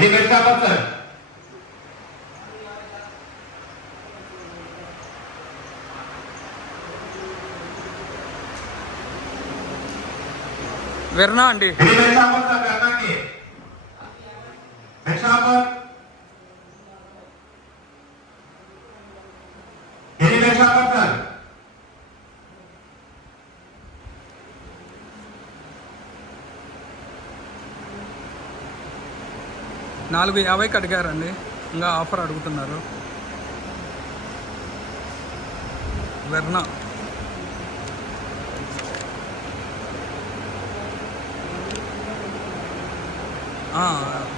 ഇനി കെട്ടാപത്ത് വരണ വണ്ടി నాలుగు యాభైకి అడిగారండి ఇంకా ఆఫర్ అడుగుతున్నారు. వెర్నా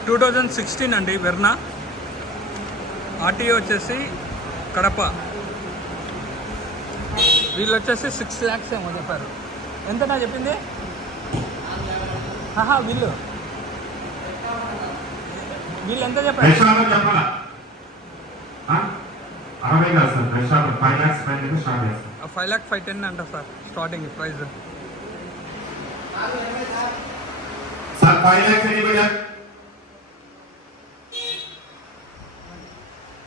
టూ థౌజండ్ సిక్స్టీన్ అండి వెర్నా ఆర్టీఓ వచ్చేసి కడప. వీళ్ళు వచ్చేసి సిక్స్ ల్యాక్స్ ఏమో చెప్పారు. ఎంతనా చెప్పింది? ఆహా వీళ్ళు. వీళ్ళు ఎంత చెప్పారు చెప్పాలా? అరవై కాదు sir next shop five lakhs పైన స్టార్ట్ చేస్తాం. ఫైవ్ ల్యాక్ ఫైవ్ టెన్ అంట sir starting price. Sir five lakhs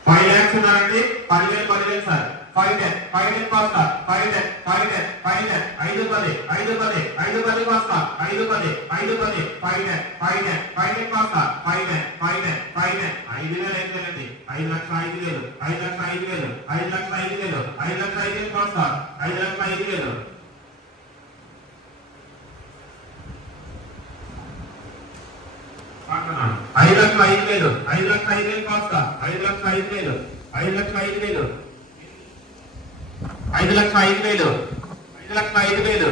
five lakhs ఉన్నారండి. పదివేలు పదివేలు sir. five ten five ten pasta five ten five ten five ten ఐదు పది ఐదు పది ఐదు పది పాస్తా ఐదు పది ఐదు పది five ten five ten five ten pasta five ten five ten five ten ఐదు వేలు ఐదు వేలండి ఐదు లక్షల ఐదు వేలు ఐదు లక్షల ఐదు వేలు ఐదు లక్షల ఐదు వేలు ఐదు లక్షల ఐదు వేలు పాస్తా ఐదు లక్షల ఐదు వేలు ఐదు లక్షల ఐదు వేలు ఐదు లక్షల ఐదు వేలు కాస్తా ఐదు లక్షల ఐదు వేలు ఐదు లక్షల ఐదు వేలు ఐదు లక్షల ఐదు వేలు. ఐదు లక్షల ఐదు వేలు.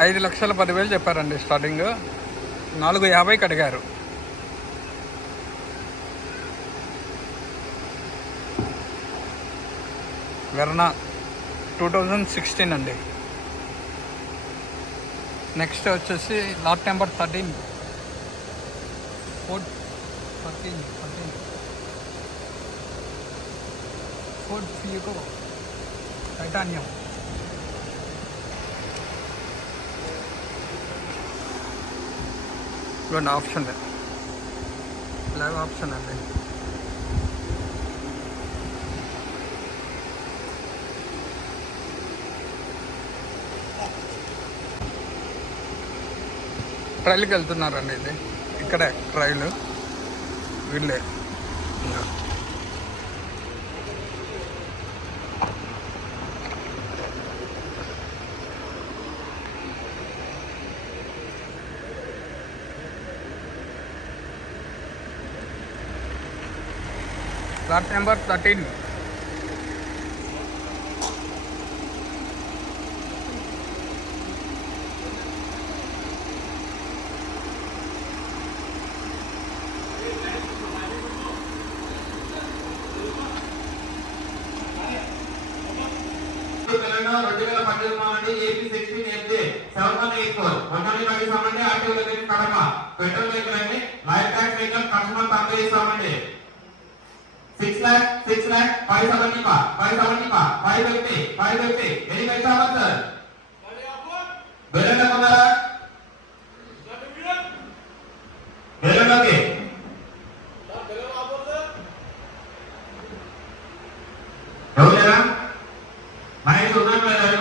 ఐదు లక్షల పదివేలు చెప్పారండి స్టార్టింగ్. నాలుగు యాభైకి అడిగారు వెర్నా టూ థౌజండ్ సిక్స్టీన్ అండి. నెక్స్ట్ వచ్చేసి lot number thirteen four thirteen thirteen four ఫియకో titanium ఇవ్వండి ఆప్షన్ లైవ్ ఆప్షన్ అండి ట్రైల్కి వెళ్తున్నారండి ఇది. ఇక్కడే ట్రైల్ వీళ్ళే. ఇంకా. Plot number thirteen seven one eight four మొత్తాన్ని కట్టిస్తామండి ఆర్టీఓ దగ్గర కడప పెట్రోల్ వెహికల్ అండి లైఫ్ ట్యాక్స్ వెహికల్ కస్టమర్ తక్కువ చేస్తామండి six lakh six lakh five seventy five five seventy five five fifty five fifty ఎన్ని పెంచామా సార్ బెల్లెంలో కొన్నారా బెల్లెంలోకి ఎవరు లేరా మహేష్ ఉన్నాడు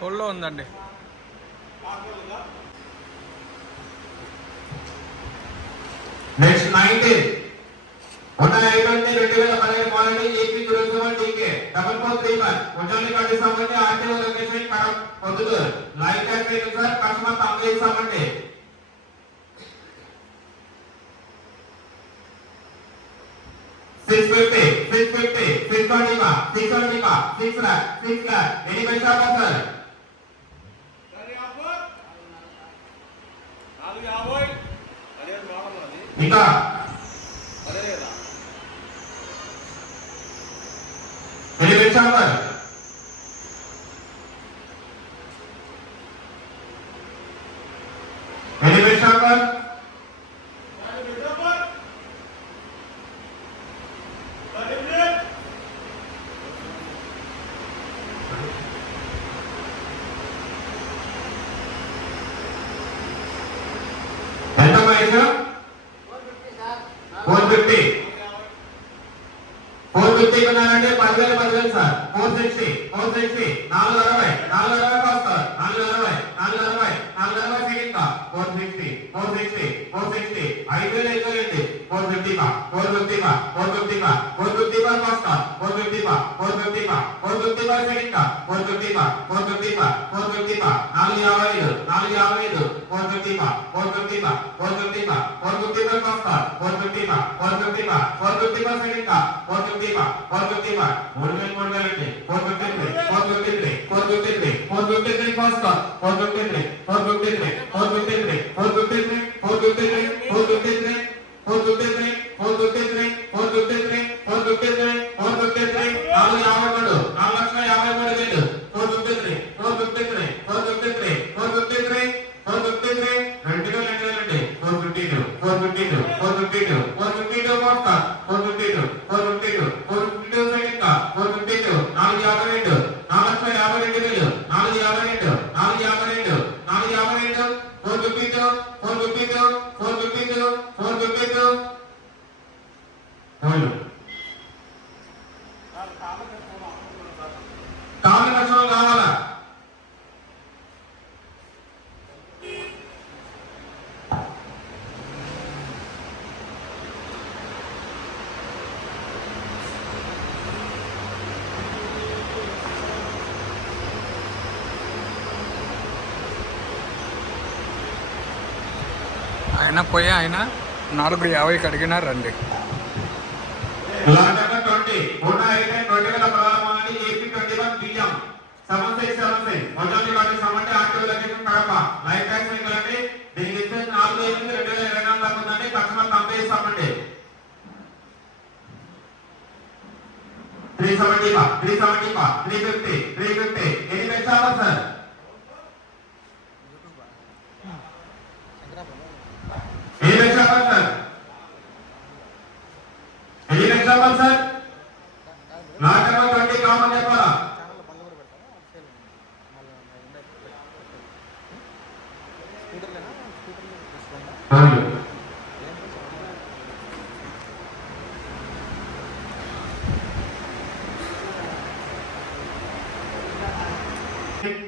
హోల్లో ఉందండి. నెక్స్ట్ నైన్టీన్ ఉన్న ఐదంటే రెండు వేల పదిహేను model AP seven TK. Double four three one కొంచెం కట్టిస్తామంటే RTO location tax vehicle sir customer ఇస్తామండి 650, 650, 625, 625, 6 lakh, 6 lakh. Any mention of that? ఇంకా ఎన్ని పెంచాలి लिखा फोर फिफ्टी फोर फिफ्टी को नारे पद वेल पद वेल सार फोर सिक्टी फोर सिक्टी नागुद अरवे नागुद अरवे वस्तार नागुद अरवे नागुद अरवे नागुद अरवे सेकंड का four sixty four sixty four sixty ఐదు వేల ఐదు వేలు అండి ఫోర్ ఫిఫ్టీ బా ఫోర్ ఫిఫ్టీ బా ఫోర్ ఫిఫ్టీ బా ఫోర్ ఫిఫ్టీ బా ఫస్ట్ ఫోర్ ఫిఫ్టీ బా ఫోర్ ఫిఫ్టీ బా ఫోర్ ఫిఫ్టీ బా సెకండ్ ఫోర్ ఫిఫ్టీ బా ఫోర్ ఫిఫ్టీ బా ఫోర్ ఫిఫ్టీ బా నాలుగు యాభై ఐదు నాలుగు मा 450 मा సెకండ్ मा 450 मा 450 मा 3000 3000 453 453 453 453 पास का 453 453 453 453 453 453 453 453 453 ಒಂದು ಟೀಟು ಒಂದು ಟೀಟು ಒಂದು ಟೀಟು ಮಾಡ್ತಾ ಒಂದು ಟೀಟು ಒಂದು ಟೀಟು ಒಂದು ఆయన పోయి ఆయన నాలుగు యాభైకి అడిగినా రండి. Three seventy five three seventy five three fifty three fifty. ఎన్ని పెంచాలా సార్?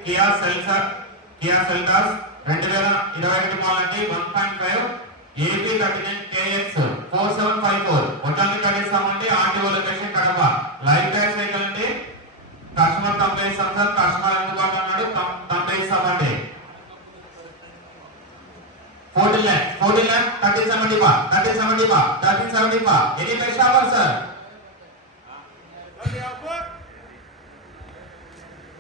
కియా సెల్సర్ కియా సెల్టాస్ రెండు వేల ఇరవై ఒకటి మోడల్ అండి one point five AP thirty nine KX four seven five four. మొత్తాన్ని కడిస్తామండి RTO location Kadapa. Life tax cycle అండి కస్టమర్ తొంభై ఇస్తాం సార్ కస్టమర్ అందుబాటులో ఉన్నాడు తొంభై ఇస్తామండి. Fourteen lakh fourteen lakh thirteen seventy five thirteen seventy five thirteen seventy five. Any best offer sir?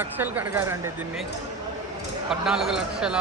లక్షలు కడగారండి దీన్ని. పద్నాలుగు లక్షల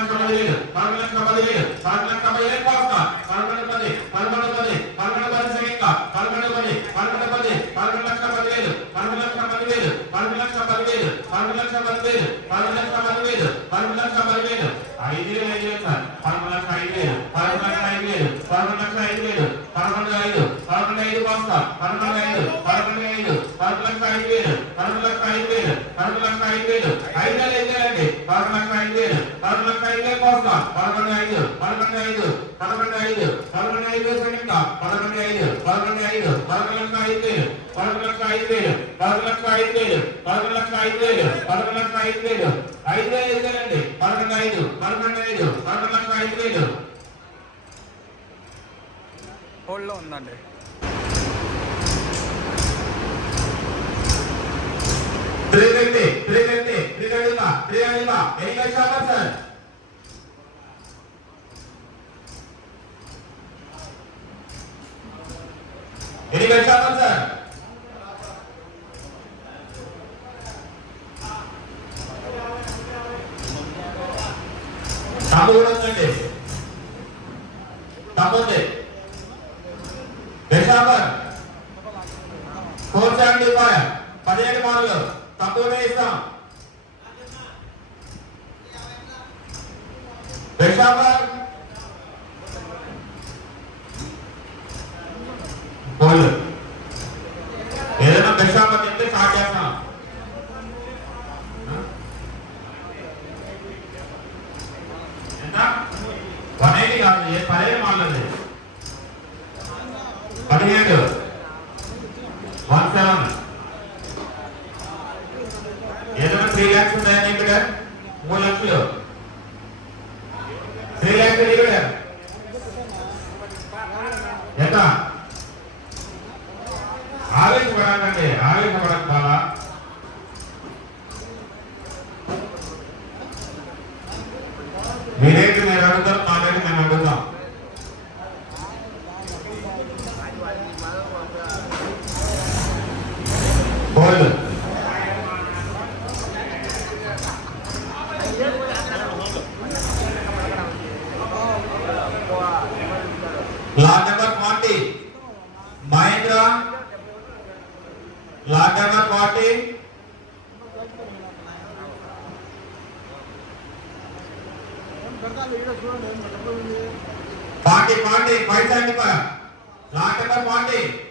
లక్షల పదివేలు పదకొండు లక్షల పదివేలు పదకొండు లక్షల పదివేలు పదకొండు లక్షల పదివేలు పదకొండు లక్షల పదివేలు పదకొండు లక్షల పదివేలు ఐదు వేలు ఐదు వేలు సార్ పదకొండు లక్షల ఐదు వేలు పదకొండు లక్షల ఐదు వేలు పదకొండు లక్షల ఐదు వేలు పదకొండు ఐదు పదకొండు ఐదు బస్తా పదకొండు ఐదు పదకొండు ఐదు పదకొండు లక్ష ఐదు వేలు పదకొండు లక్ష ఐదు వేలు పదకొండు లక్ష ఐదు వేలు ఐదు వేలు ఐదు వేలండి పదకొండు లక్ష ఐదు వేలు పదకొండు లక్ష ఐదు వేలు బస్తా పదకొండు ఐదు పదకొండు ఐదు పదకొండు ఐదు పదకొండు ఐదు వేలు సెకండ్ పదకొండు ఐదు పదకొండు ఐదు పదకొండు లక్ష ఐదు వేలు పదకొండు లక్ష ఐదు వేలు పదకొండు లక్ష ఐదు వేలు పదకొండు లక్ష ఐదు వేలు పదకొండు లక్ష ఐదు వేలు ఐదు వేలు ఐదు వేలండి పదకొండు ఐదు పదకొండు ఐదు పదకొండు లక్ష ఐదు వేలు హోల్డ్లో ఉందండి. త్రీ ఫిఫ్టీ త్రీ ఫిఫ్టీ ఎన్ని లక్షలు సార్? ఎన్ని లక్షలు sir? పోలు ఏదైనా దశాంబర్ ಆವೇಶ ಬರಂಗಂಡಿ ಆವೇಶ ಬರಂತಾವ lot number forty forty forty five seventy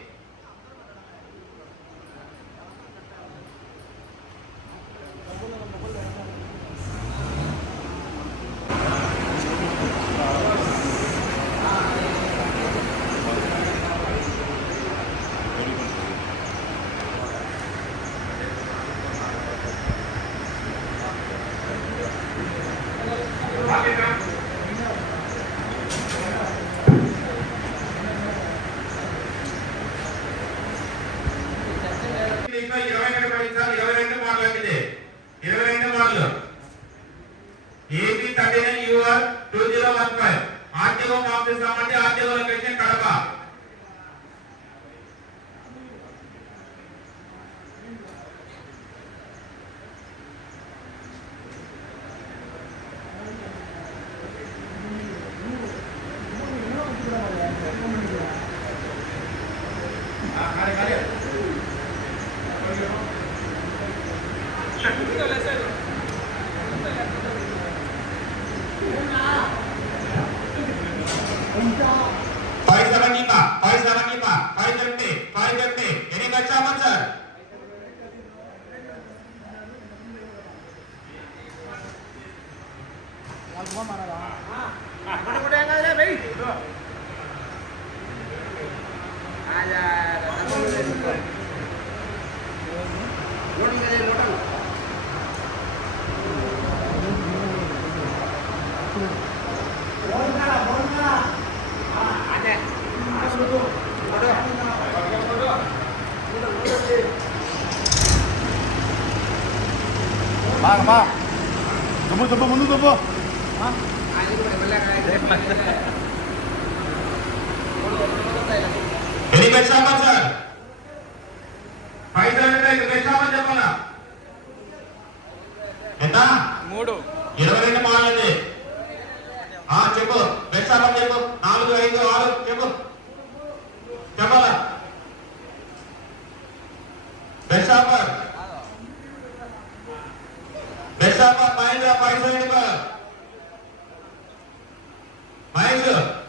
சும்மா மாறாதா வாங்கப்பா ரொம்ப ரொம்ப முன்னு ரொம்ப ఎన్ని పెట్టామా సార్? ఫైవ్ సెవెంటీ పెట్టామని చెప్పాలా? ఎంత? మూడు. ఇరవై రెండు మాలండి ఆ చెప్పు. పెట్టామని చెప్పు. నాలుగు ఐదు ఆరు చెప్పు. చెప్పాలా? Tiger.